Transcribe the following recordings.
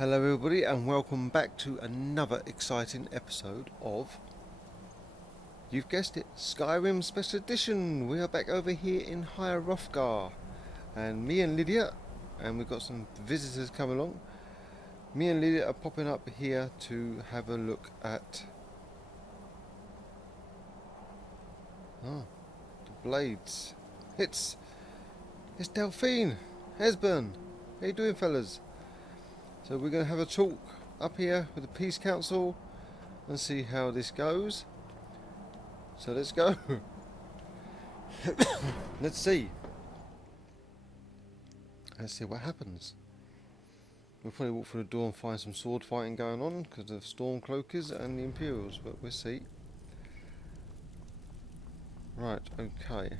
Hello everybody and welcome back to another exciting episode of, you've guessed it, Skyrim Special Edition. We are back over here in Higher Hrothgar, and me and Lydia, and we've got some visitors come along. Me and Lydia are popping up here to have a look at the blades. It's Delphine, Hesburn. How you doing, fellas? So we're going to have a talk up here with the Peace Council and see how this goes. So let's go. Let's see. Let's see what happens. We'll probably walk through the door and find some sword fighting going on because of Stormcloakers and the Imperials, but we'll see. Right, okay.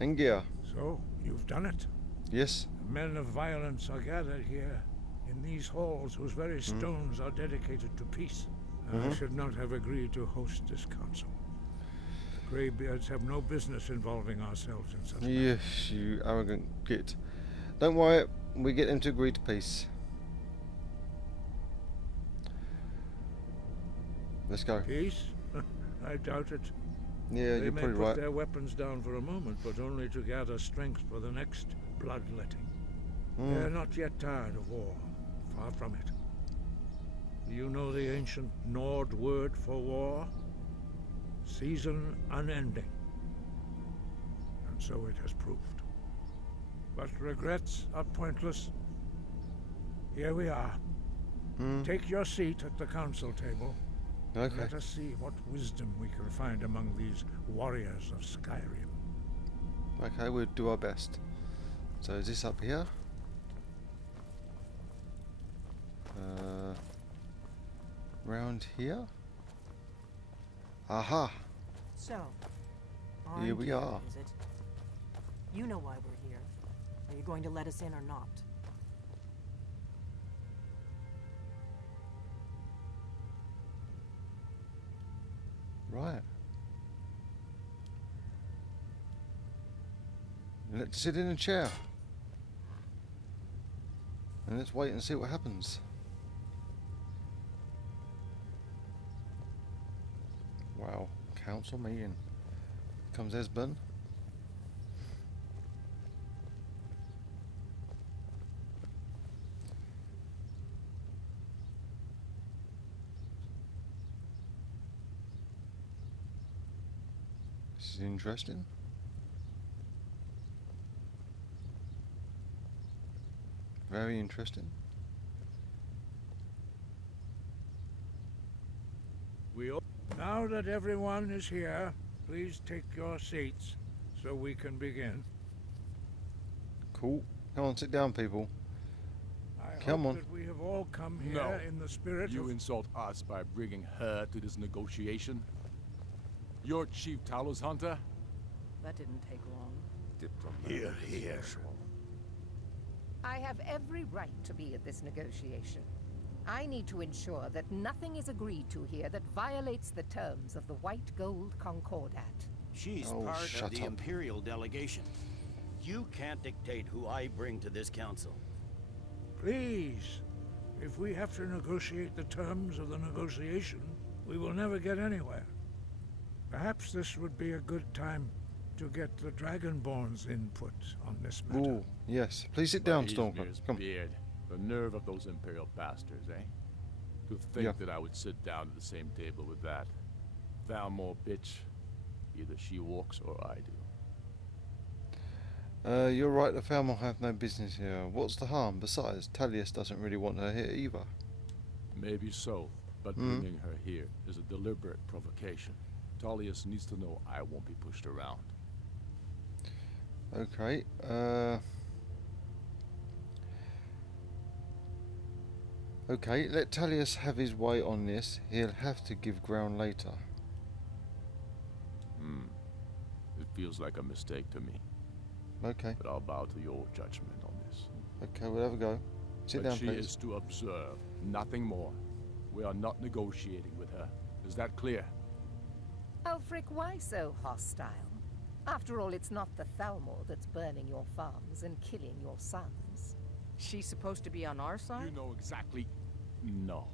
Engir. So, you've done it? Yes. Men of violence are gathered here, in these halls whose very stones are dedicated to peace. I should not have agreed to host this council. The Greybeards have no business involving ourselves in such matters. Yes, you arrogant git. Don't worry, we get them to agree to peace. Let's go. Peace? I doubt it. Yeah, They you're may probably put right. their weapons down for a moment, but only to gather strength for the next bloodletting. They're not yet tired of war. Far from it. Do you know the ancient Nord word for war? Season unending. And so it has proved. But regrets are pointless. Here we are. Take your seat at the council table. Okay. Let us see what wisdom we can find among these warriors of Skyrim. Okay, we'll do our best. So is this up here? Round here? Aha! So, Here I'm we here, are. Is it? You know why we're here. Are you going to let us in or not? Right. Let's sit in a chair. And let's wait and see what happens. Wow, council meeting. Here comes Esbern. This is interesting. Very interesting. Now that everyone is here, please take your seats so we can begin. Cool. Come on, sit down, people. I Come hope on. that we have all come here No. in the spirit You of... insult us by bringing her to this negotiation? You're Chief Talos Hunter? That didn't take long. Here, here. I have every right to be at this negotiation. I need to ensure that nothing is agreed to here that violates the terms of the White Gold Concordat. She's Oh, part shut of the up. Imperial delegation. You can't dictate who I bring to this council. Please, if we have to negotiate the terms of the negotiation, we will never get anywhere. Perhaps this would be a good time to get the Dragonborn's input on this matter. Ooh, yes. Please sit down, Stormcloak. Stormcloak. Come. Beard. The nerve of those Imperial bastards, eh? To think Yeah. that I would sit down at the same table with that. Thalmor bitch. Either she walks or I do. You're right, the Falmor have no business here. What's the harm? Besides, Talius doesn't really want her here either. Maybe so, but bringing her here is a deliberate provocation. Tullius needs to know I won't be pushed around. Okay, okay, let Talius have his way on this. He'll have to give ground later. It feels like a mistake to me, Okay, but I'll bow to your judgment on this. okay, we'll have a go. Sit But down, she please. is to observe, nothing more. We are not negotiating with her. Is that clear? Ulfric, why so hostile? After all, it's not the Thalmor that's burning your farms and killing your sons. She's supposed to be on our side? You know exactly... No.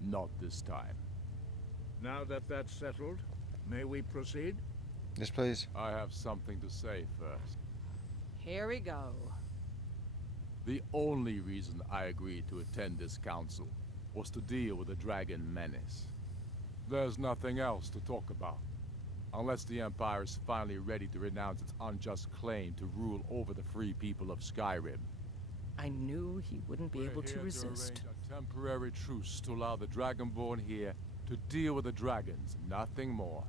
Not this time. Now that that's settled, may we proceed? Yes, please. I have something to say first. Here we go. The only reason I agreed to attend this council was to deal with the dragon menace. There's nothing else to talk about. Unless the Empire is finally ready to renounce its unjust claim to rule over the free people of Skyrim. I knew he wouldn't be able to resist. Arrange a temporary truce to allow the Dragonborn here to deal with the dragons, nothing more.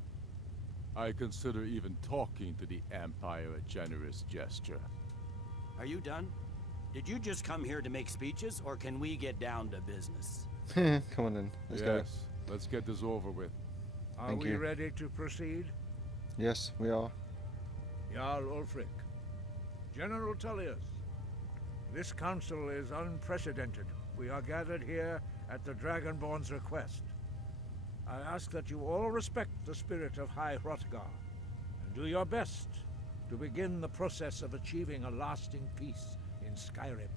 I consider even talking to the Empire a generous gesture. Are you done? Did you just come here to make speeches, or can we get down to business? Come on then. Let's go. Yes, let's get this over with. Are Thank we you. ready to proceed? Yes, we are. Jarl Ulfric. General Tullius. This council is unprecedented. We are gathered here at the Dragonborn's request. I ask that you all respect the spirit of High Hrothgar, and do your best to begin the process of achieving a lasting peace in Skyrim.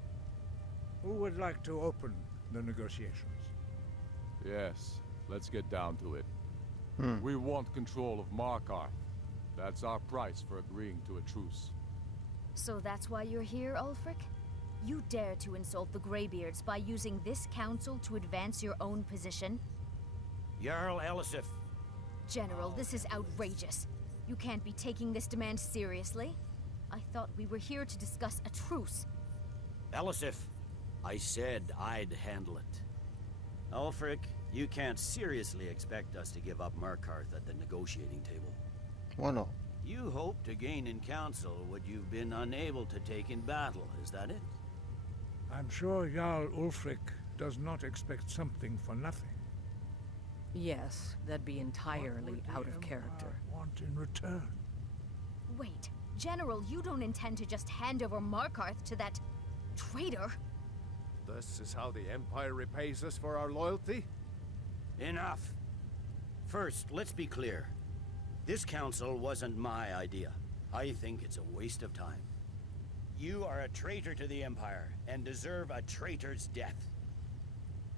Who would like to open the negotiations? Yes, let's get down to it. We want control of Markarth. That's our price for agreeing to a truce. So that's why you're here, Ulfric? You dare to insult the Greybeards by using this council to advance your own position? Jarl Elisif. General, this is outrageous. You can't be taking this demand seriously. I thought we were here to discuss a truce. Elisif, I said I'd handle it. Ulfric, you can't seriously expect us to give up Markarth at the negotiating table. Why not? You hope to gain in council what you've been unable to take in battle, is that it? I'm sure Jarl Ulfric does not expect something for nothing. Yes, that'd be What entirely would the out of Empire character. want in return? Wait, General, you don't intend to just hand over Markarth to that traitor? This is how the Empire repays us for our loyalty? Enough. First, let's be clear. This council wasn't my idea. I think it's a waste of time. You are a traitor to the Empire, and deserve a traitor's death.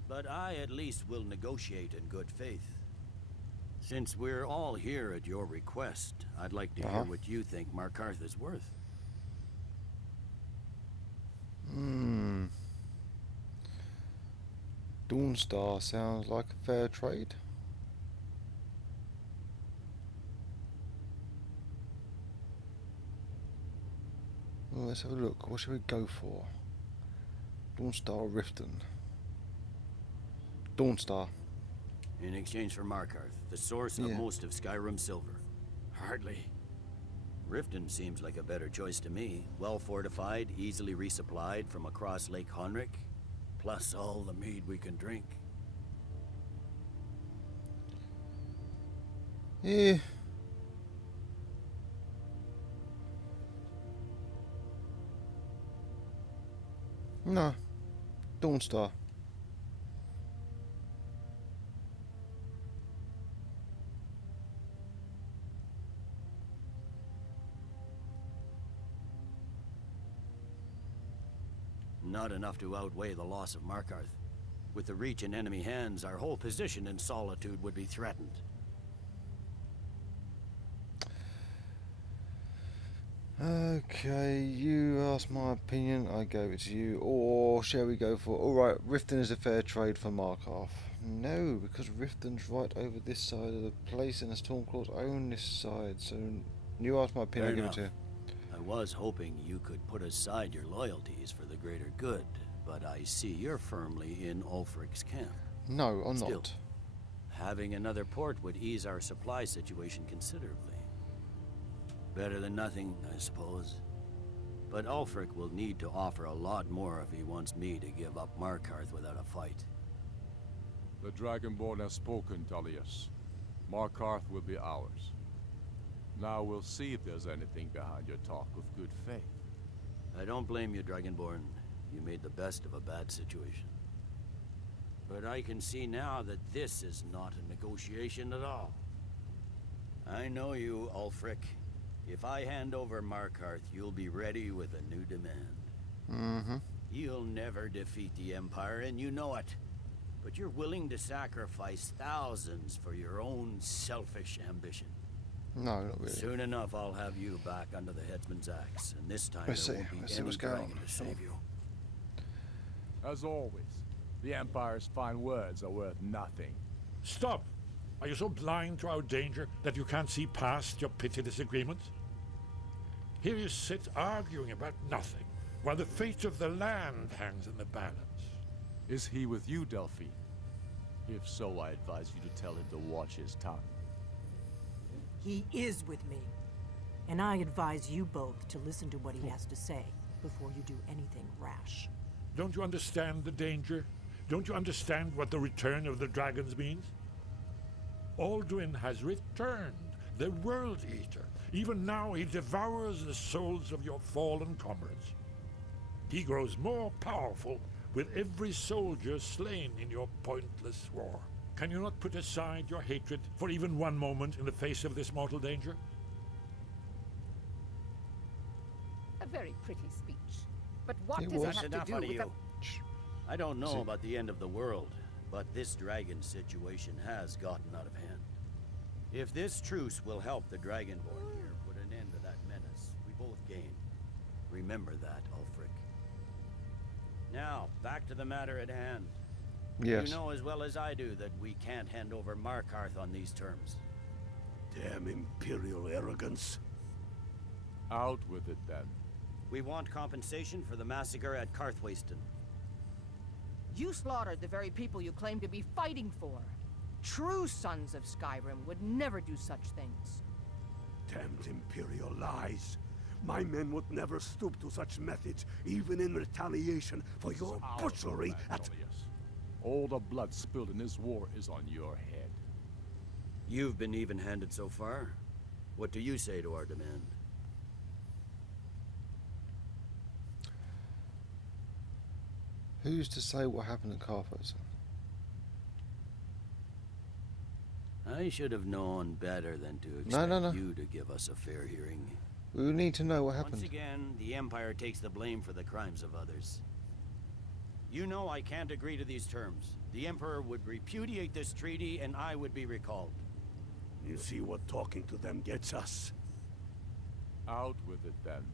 But I at least will negotiate in good faith. Since we're all here at your request, I'd like to hear what you think Markarth is worth. Dawnstar sounds like a fair trade. Well, let's have a look. What should we go for? Dawnstar or Riften? Dawnstar. In exchange for Markarth, the source of most of Skyrim's silver. Hardly. Riften seems like a better choice to me. Well fortified, easily resupplied from across Lake Honric, plus all the mead we can drink. Yeah. No. Dawnstar. Not enough to outweigh the loss of Markarth. With the Reach in enemy hands, our whole position in Solitude would be threatened. Okay, you asked my opinion, I gave it to you. Or shall we go for... Alright, Riften is a fair trade for Markarth. No, because Riften's right over this side of the place and the Stormclaws own this side. So you asked my opinion, I give it to you. I was hoping you could put aside your loyalties for the greater good, but I see you're firmly in Ulfric's camp. No, I'm Still, not. having another port would ease our supply situation considerably. Better than nothing, I suppose. But Ulfric will need to offer a lot more if he wants me to give up Markarth without a fight. The Dragonborn has spoken, Tullius. Markarth will be ours. Now we'll see if there's anything behind your talk of good faith. I don't blame you, Dragonborn. You made the best of a bad situation. But I can see now that this is not a negotiation at all. I know you, Ulfric. If I hand over Markarth, you'll be ready with a new demand. Mm-hmm. You'll never defeat the Empire, and you know it. But you're willing to sacrifice thousands for your own selfish ambition. No, not really. Soon enough, I'll have you back under the headsman's axe, and this time Let's there see. won't be Let's see any what's going dragon on. to save you. As always, the Empire's fine words are worth nothing. Stop! Are you so blind to our danger that you can't see past your petty disagreements? Here you sit arguing about nothing, while the fate of the land hangs in the balance. Is he with you, Delphine? If so, I advise you to tell him to watch his tongue. He is with me. And I advise you both to listen to what he has to say before you do anything rash. Don't you understand the danger? Don't you understand what the return of the dragons means? Alduin has returned, the World Eater. Even now he devours the souls of your fallen comrades. He grows more powerful with every soldier slain in your pointless war. Can you not put aside your hatred for even one moment in the face of this mortal danger? A very pretty speech. But what It does it was. have to Enough do out of with the... you. I don't know See. about the end of the world, but this dragon situation has gotten out of hand. If this truce will help the Dragonborn here put an end to that menace, we both gain. Remember that, Ulfric. Now, back to the matter at hand. Yes. You know as well as I do that we can't hand over Markarth on these terms. Damn Imperial arrogance. Out with it, then. We want compensation for the massacre at Karthwasten. You slaughtered the very people you claim to be fighting for. True sons of Skyrim would never do such things. Damned Imperial lies. My men would never stoop to such methods, even in retaliation for your Our butchery combat, at... Tullius. All the blood spilled in this war is on your head. You've been even-handed so far. What do you say to our demand? Who's to say what happened at Carthage? I should have known better than to expect No. you to give us a fair hearing. We need to know what Once happened. again, the Empire takes the blame for the crimes of others. You know I can't agree to these terms. The Emperor would repudiate this treaty and I would be recalled. You see what talking to them gets us. Out with it, then.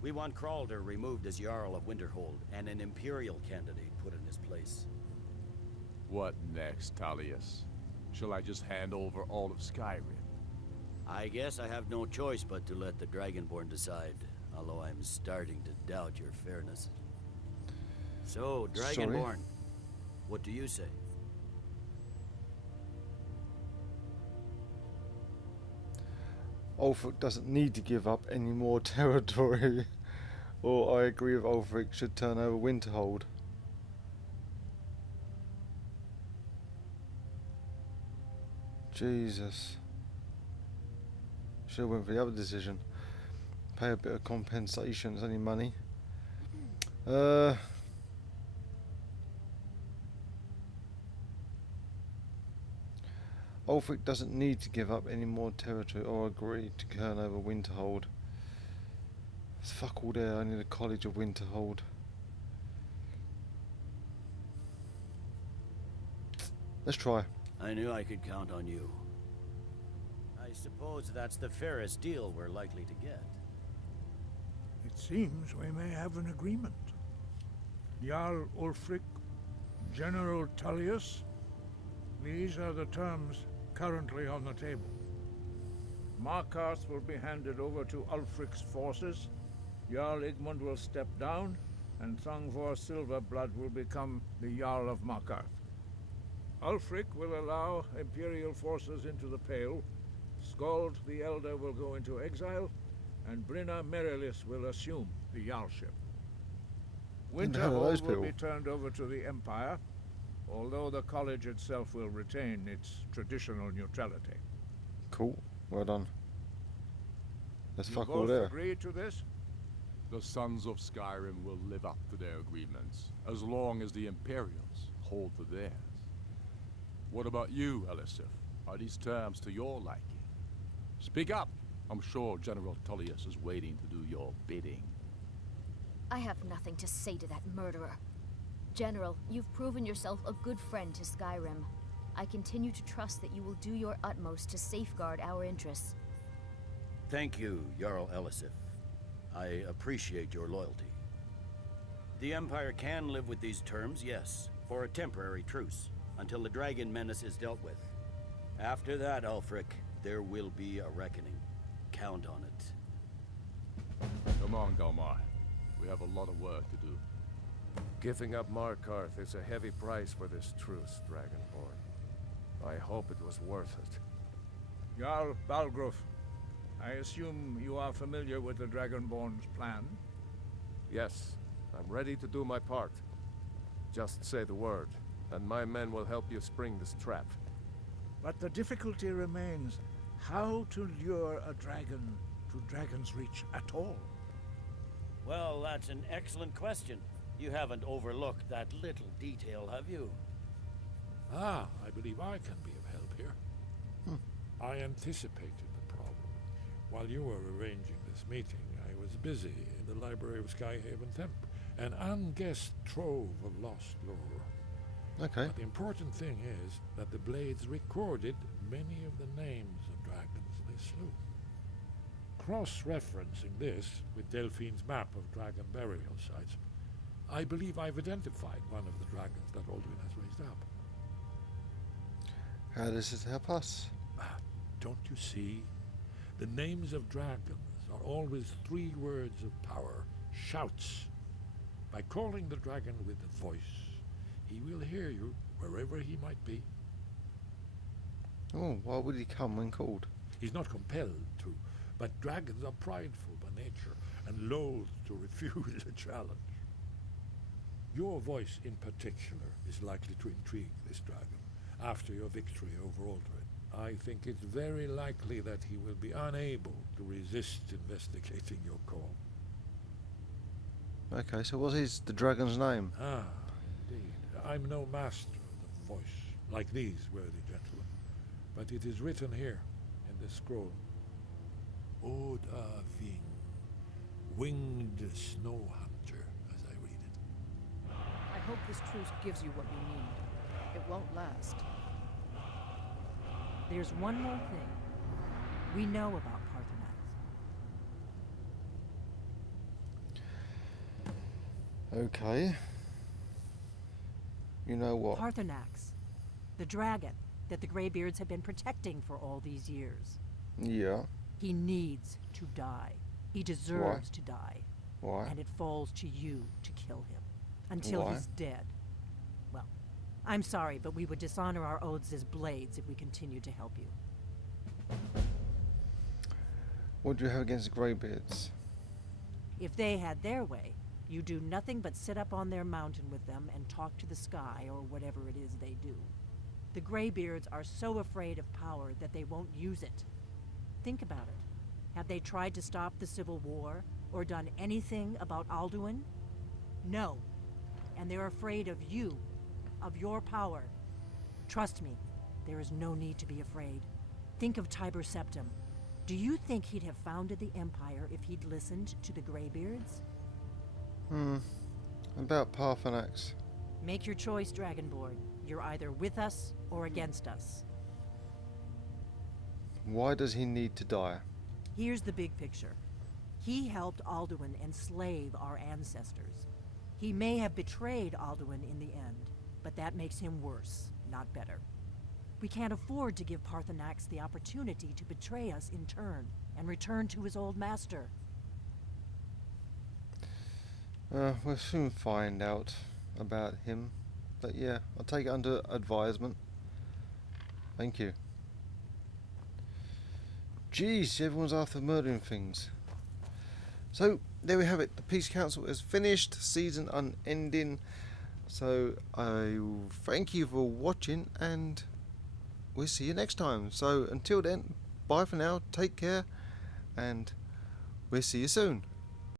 We want Kralder removed as Jarl of Winterhold and an Imperial candidate put in his place. What next, Tullius? Shall I just hand over all of Skyrim? I guess I have no choice but to let the Dragonborn decide, although I'm starting to doubt your fairness. So, Dragonborn, what do you say? Ulfric doesn't need to give up any more territory. Or I agree with Ulfric should turn over Winterhold. Jesus. Should have went for the other decision. Pay a bit of compensation, it's only money. Ulfric doesn't need to give up any more territory or agree to turn over Winterhold. It's fuck all there, I need a college of Winterhold. Let's try. I knew I could count on you. I suppose that's the fairest deal we're likely to get. It seems we may have an agreement. Jarl Ulfric, General Tullius, these are the terms currently on the table. Markarth will be handed over to Ulfric's forces, Jarl Igmund will step down, and Thongvor Silverblood will become the Jarl of Markarth. Ulfric will allow Imperial forces into the Pale, Skald the Elder will go into exile, and Brynna Merilis will assume the Jarlship. Who the hell are those Winterhold will be people? turned over to the Empire, although the college itself will retain its traditional neutrality. Cool, well done. Let's You fuck all both there. agree to this? The Sons of Skyrim will live up to their agreements, as long as the Imperials hold to theirs. What about you, Elisif? Are these terms to your liking? Speak up! I'm sure General Tullius is waiting to do your bidding. I have nothing to say to that murderer. General, you've proven yourself a good friend to Skyrim. I continue to trust that you will do your utmost to safeguard our interests. Thank you, Jarl Elisif. I appreciate your loyalty. The Empire can live with these terms, yes, for a temporary truce, until the dragon menace is dealt with. After that, Ulfric, there will be a reckoning. Count on it. Come on, Galmar. We have a lot of work to do. Giving up Markarth is a heavy price for this truce, Dragonborn. I hope it was worth it. Jarl Balgruf, I assume you are familiar with the Dragonborn's plan? Yes, I'm ready to do my part. Just say the word, and my men will help you spring this trap. But the difficulty remains how to lure a dragon to Dragon's Reach at all. Well, that's an excellent question. You haven't overlooked that little detail, have you? Ah, I believe I can be of help here. I anticipated the problem. While you were arranging this meeting, I was busy in the library of Skyhaven Temp, an unguessed trove of lost lore. Okay. But the important thing is that the Blades recorded many of the names of dragons they slew. Cross-referencing this with Delphine's map of dragon burial sites, I believe I've identified one of the dragons that Alduin has raised up. How does it help us? Don't you see? The names of dragons are always 3 words of power, shouts. By calling the dragon with a voice, he will hear you wherever he might be. Oh, why would he come when called? He's not compelled to, but dragons are prideful by nature and loath to refuse a challenge. Your voice in particular is likely to intrigue this dragon after your victory over Alduin. I think it's very likely that he will be unable to resist investigating your call. Okay, so what is the dragon's name? Ah, indeed. I'm no master of the voice, like these worthy gentlemen, but it is written here in this scroll. Oda Ving, winged snow hunter, as I read it. I hope this truce gives you what you need. It won't last. There's one more thing. We know about Parthenax. Okay. You know what? Parthenax, the dragon that the Greybeards have been protecting for all these years. Yeah. He needs to die. He deserves to die. Why? And it falls to you to kill him. Until Why? he's dead. Well, I'm sorry, but we would dishonor our oaths as Blades if we continued to help you. What do you have against Greybeards? If they had their way, you do nothing but sit up on their mountain with them and talk to the sky or whatever it is they do. The Greybeards are so afraid of power that they won't use it. Think about it. Have they tried to stop the Civil War or done anything about Alduin? No. And they're afraid of you, of your power. Trust me, there is no need to be afraid. Think of Tiber Septim. Do you think he'd have founded the Empire if he'd listened to the Greybeards? About Parthenax. Make your choice, Dragonborn. You're either with us or against us. Why does he need to die? Here's the big picture. He helped Alduin enslave our ancestors. He may have betrayed Alduin in the end, but that makes him worse, not better. We can't afford to give Parthenax the opportunity to betray us in turn and return to his old master. We'll soon find out about him. But yeah, I'll take it under advisement. Thank you. Jeez, everyone's after murdering things. So, there we have it. The Peace Council is finished. Season unending. So, I thank you for watching and we'll see you next time. So, until then, bye for now. Take care and we'll see you soon.